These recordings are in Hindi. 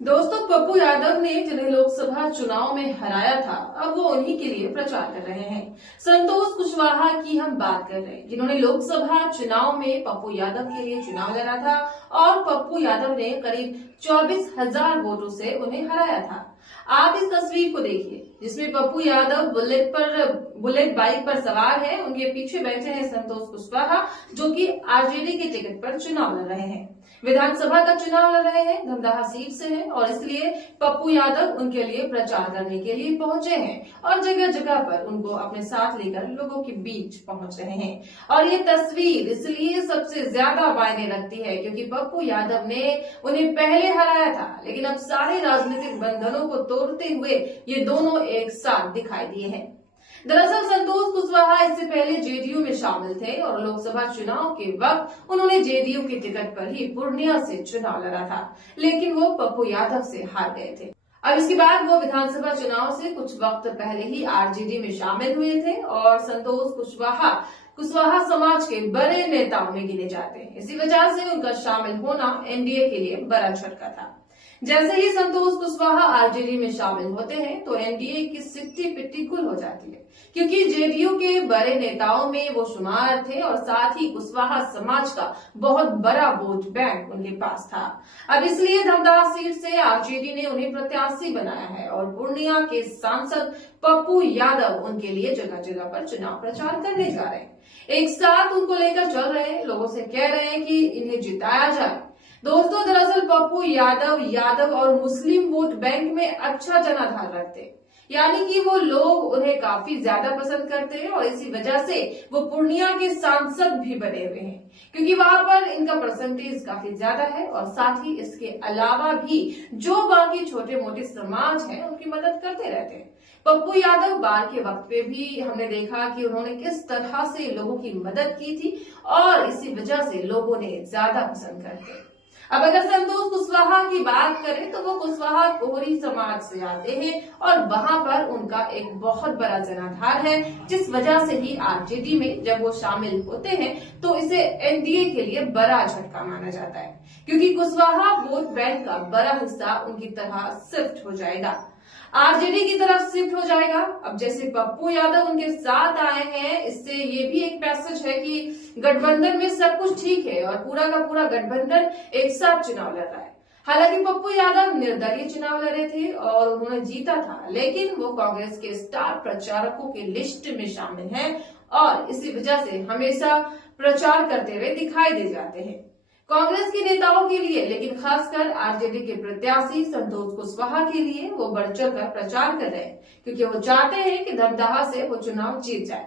दोस्तों, पप्पू यादव ने जिन्हें लोकसभा चुनाव में हराया था, अब वो उन्हीं के लिए प्रचार कर रहे हैं। संतोष कुशवाहा की हम बात कर रहे हैं, जिन्होंने लोकसभा चुनाव में पप्पू यादव के लिए चुनाव लड़ा था और पप्पू यादव ने करीब 24,000 वोटों से उन्हें हराया था। आप इस तस्वीर को देखिए, जिसमें पप्पू यादव बुलेट बाइक पर सवार है। उनके पीछे बैठे हैं संतोष कुशवाहा, जो कि आरजेडी के टिकट पर चुनाव लड़ रहे हैं। विधानसभा का चुनाव लड़ रहे हैं, धमदाहा सीट से है और इसलिए पप्पू यादव उनके लिए प्रचार करने के लिए पहुंचे हैं और जगह जगह पर उनको अपने साथ लेकर लोगों के बीच पहुंच रहे हैं। और ये तस्वीर इसलिए सबसे ज्यादा मायने रखती है क्योंकि पप्पू यादव ने उन्हें पहले हराया था, लेकिन अब सारे राजनीतिक बंधनों को तोड़ते हुए ये दोनों एक साथ दिखाई दिए हैं। दरअसल संतोष कुशवाहा इससे पहले जेडीयू में शामिल थे और लोकसभा चुनाव के वक्त उन्होंने जेडीयू के टिकट पर ही पूर्णिया से चुनाव लड़ा था, लेकिन वो पप्पू यादव से हार गए थे। अब इसके बाद वो विधानसभा चुनाव से कुछ वक्त पहले ही आरजेडी में शामिल हुए थे और संतोष कुशवाहा समाज के बड़े नेताओं में गिने जाते हैं। इसी वजह से उनका शामिल होना एनडीए के लिए बड़ा झटका था। जैसे ही संतोष कुशवाहा आरजेडी में शामिल होते हैं तो एनडीए की सिट्टी पिट्टी गुल हो जाती है, क्योंकि जेडीयू के बड़े नेताओं में वो शुमार थे और साथ ही कुशवाहा समाज का बहुत बड़ा वोट बैंक उनके पास था। अब इसलिए धमदाहा सीट से आरजेडी ने उन्हें प्रत्याशी बनाया है और पूर्णिया के सांसद पप्पू यादव उनके लिए जगह जगह पर चुनाव प्रचार करने जा रहे हैं। एक साथ उनको लेकर चल रहे हैं, लोगों से कह रहे हैं कि इन्हें जिताया जाए। दोस्तों, दरअसल पप्पू यादव और मुस्लिम वोट बैंक में अच्छा जनाधार रखते, यानी कि वो लोग उन्हें काफी ज्यादा पसंद करते हैं और इसी वजह से वो पूर्णिया के सांसद भी बने हुए हैं, क्योंकि वहां पर इनका परसेंटेज काफी ज्यादा है और साथ ही इसके अलावा भी जो बाकी छोटे मोटे समाज हैं उनकी मदद करते रहते हैं। पप्पू यादव बाढ़ के वक्त पे भी हमने देखा कि उन्होंने किस तरह से लोगों की मदद की थी और इसी वजह से लोगों ने ज्यादा पसंद करते हैं। अब अगर संतोष कुशवाहा की बात करें तो वो कुशवाहा कोहरी समाज से आते हैं और वहां पर उनका एक बहुत बड़ा जनाधार है, जिस वजह से ही आरजेडी में जब वो शामिल होते हैं तो इसे एनडीए के लिए बड़ा झटका माना जाता है, क्योंकि कुशवाहा वोट बैंक का बड़ा हिस्सा उनकी तरह शिफ्ट हो जाएगा, आरजेडी की तरफ शिफ्ट हो जाएगा। अब जैसे पप्पू यादव उनके साथ आए हैं, इससे ये भी एक मैसेज है कि गठबंधन में सब कुछ ठीक है और पूरा का पूरा गठबंधन एक साथ चुनाव लड़ रहा है। हालांकि पप्पू यादव निर्दलीय चुनाव लड़े थे और उन्होंने जीता था, लेकिन वो कांग्रेस के स्टार प्रचारकों की लिस्ट में शामिल हैं और इसी वजह से हमेशा प्रचार करते हुए दिखाई दे जाते हैं कांग्रेस के नेताओं के लिए। लेकिन खासकर आरजेडी के प्रत्याशी संतोष कुशवाहा के लिए वो बढ़ चढ़ कर प्रचार कर रहे हैं, क्योंकि वो चाहते हैं कि धमदाहा से वो चुनाव जीत जाए।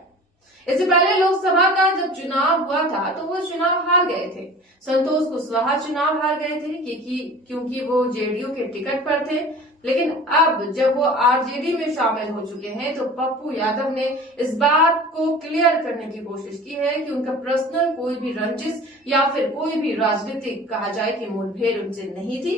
इससे पहले लोकसभा का जब चुनाव हुआ था तो वो चुनाव हार गए थे। संतोष कुशवाहा चुनाव हार गए थे क्योंकि वो जेडीयू के टिकट पर थे, लेकिन अब जब वो आरजेडी में शामिल हो चुके हैं तो पप्पू यादव ने इस बात को क्लियर करने की कोशिश की है कि उनका पर्सनल कोई भी रंजिश या फिर कोई भी राजनीतिक कहा जाए कि मुठभेड़ उनसे नहीं थी।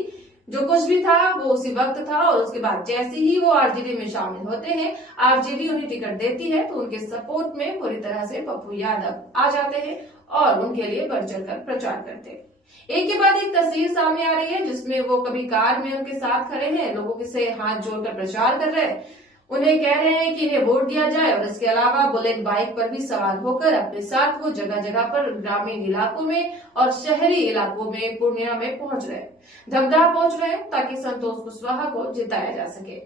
जो कुछ भी था वो उसी वक्त था और उसके बाद जैसे ही वो आरजेडी में शामिल होते हैं, आरजेडी उन्हें टिकट देती है तो उनके सपोर्ट में पूरी तरह से पप्पू यादव आ जाते हैं और उनके लिए बढ़ चढ़कर प्रचार करते हैं। एक के बाद एक तस्वीर सामने आ रही है, जिसमें वो कभी कार में उनके साथ खड़े हैं, लोगों से हाथ जोड़कर प्रचार कर रहे हैं, उन्हें कह रहे हैं कि इन्हें वोट दिया जाए और इसके अलावा बुलेट बाइक पर भी सवार होकर अपने साथ वो जगह जगह पर ग्रामीण इलाकों में और शहरी इलाकों में पूर्णिया में पहुंच रहे, धमदाहा पहुंच रहे ताकि संतोष कुशवाहा को जिताया जा सके।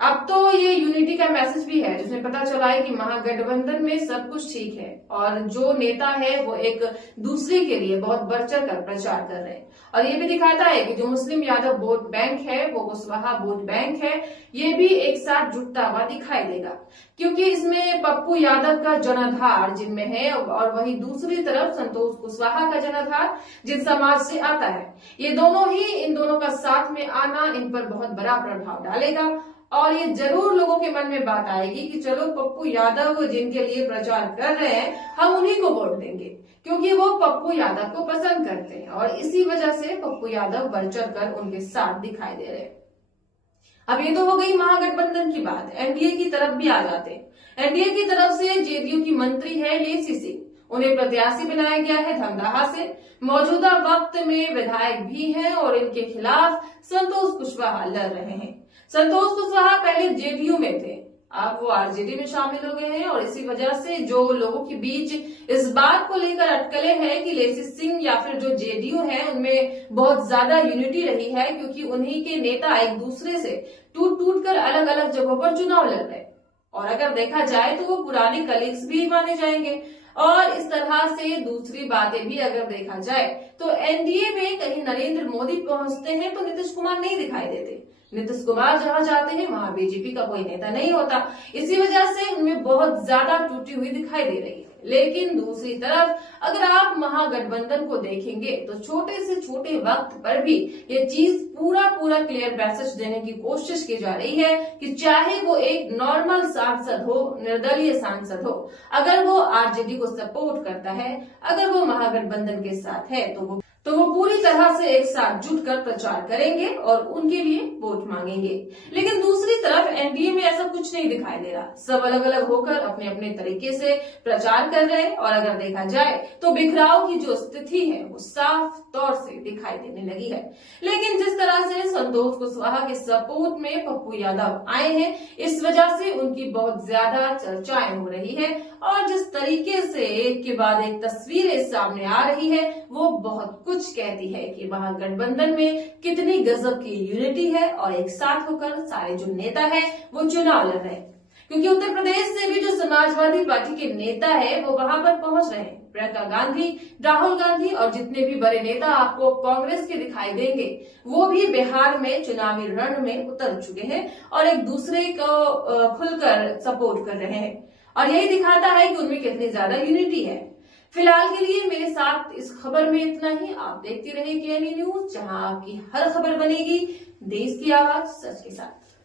अब तो ये यूनिटी का मैसेज भी है, जिसमें पता चला है कि महागठबंधन में सब कुछ ठीक है और जो नेता है वो एक दूसरे के लिए बहुत बढ़ चढ़ कर प्रचार कर रहे हैं और ये भी दिखाता है कि जो मुस्लिम यादव वोट बैंक है वो कुशवाहा वोट बैंक है, ये भी एक साथ जुटता हुआ दिखाई देगा, क्योंकि इसमें पप्पू यादव का जनाधार जिनमें है और वहीं दूसरी तरफ संतोष कुशवाहा का जनाधार जिन समाज से आता है। ये दोनों ही इन दोनों का साथ में आना इन पर बहुत बड़ा प्रभाव डालेगा और ये जरूर लोगों के मन में बात आएगी कि चलो पप्पू यादव जिनके लिए प्रचार कर रहे हैं हम उन्हीं को वोट देंगे, क्योंकि वो पप्पू यादव को पसंद करते हैं और इसी वजह से पप्पू यादव बढ़ चढ़ कर उनके साथ दिखाई दे रहे हैं। अब ये तो हो गई महागठबंधन की बात। एनडीए की तरफ भी आ जाते हैं। एनडीए की तरफ से जेडीयू की मंत्री है लेसी सिंह, उन्हें प्रत्याशी बनाया गया है धमदाहा से। मौजूदा वक्त में विधायक भी हैं और इनके खिलाफ संतोष कुशवाहा लड़ रहे हैं। संतोष कुशवाहा पहले जेडीयू में थे, अब वो आरजेडी में शामिल हो गए हैं और इसी वजह से जो लोगों के बीच इस बात को लेकर अटकलें हैं कि लेसी सिंह या फिर जो जेडीयू है उनमें बहुत ज्यादा यूनिटी रही है, क्योंकि उन्हीं के नेता एक दूसरे से टूट कर अलग अलग जगहों पर चुनाव लड़ रहे। और अगर देखा जाए तो वो पुराने कलीग्स भी माने जाएंगे। और इस तरह से दूसरी बातें भी अगर देखा जाए तो एनडीए में कहीं नरेंद्र मोदी पहुंचते हैं तो नीतीश कुमार नहीं दिखाई देते। नीतीश कुमार जहां जाते हैं वहां बीजेपी का कोई नेता नहीं होता। इसी वजह से उनमें बहुत ज्यादा टूटी हुई दिखाई दे रही है। लेकिन दूसरी तरफ अगर आप महागठबंधन को देखेंगे तो छोटे से छोटे वक्त पर भी ये चीज पूरा क्लियर मैसेज देने की कोशिश की जा रही है कि चाहे वो एक नॉर्मल सांसद हो, निर्दलीय सांसद हो, अगर वो आरजेडी को सपोर्ट करता है, अगर वो महागठबंधन के साथ है तो वो पूरी तरह से एक साथ जुटकर प्रचार करेंगे और उनके लिए वोट मांगेंगे। लेकिन दूसरी तरफ एनडीए में ऐसा कुछ नहीं दिखाई दे रहा। सब अलग अलग होकर अपने अपने तरीके से प्रचार कर रहे हैं और अगर देखा जाए तो बिखराव की जो स्थिति है वो साफ तौर से दिखाई देने लगी है। लेकिन जिस तरह से संतोष कुशवाहा के सपोर्ट में पप्पू यादव आए हैं, इस वजह से उनकी बहुत ज्यादा चर्चाएं हो रही है और जिस तरीके से एक के बाद एक तस्वीरें सामने आ रही है वो बहुत कुछ कहती है कि महागठबंधन में कितनी गजब की यूनिटी है और एक साथ होकर सारे जो नेता है वो चुनाव लड़ रहे हैं। क्योंकि उत्तर प्रदेश से भी जो समाजवादी पार्टी के नेता है वो वहां पर पहुंच रहे हैं। प्रियंका गांधी, राहुल गांधी और जितने भी बड़े नेता आपको कांग्रेस के दिखाई देंगे वो भी बिहार में चुनावी रण में उतर चुके हैं और एक दूसरे को खुलकर सपोर्ट कर रहे हैं। और यही दिखाता है कि उनमें कितनी ज्यादा यूनिटी है। फिलहाल के लिए मेरे साथ इस खबर में इतना ही। आप देखते रहिए केएनई न्यूज, जहां आपकी हर खबर बनेगी देश की आवाज सच के साथ।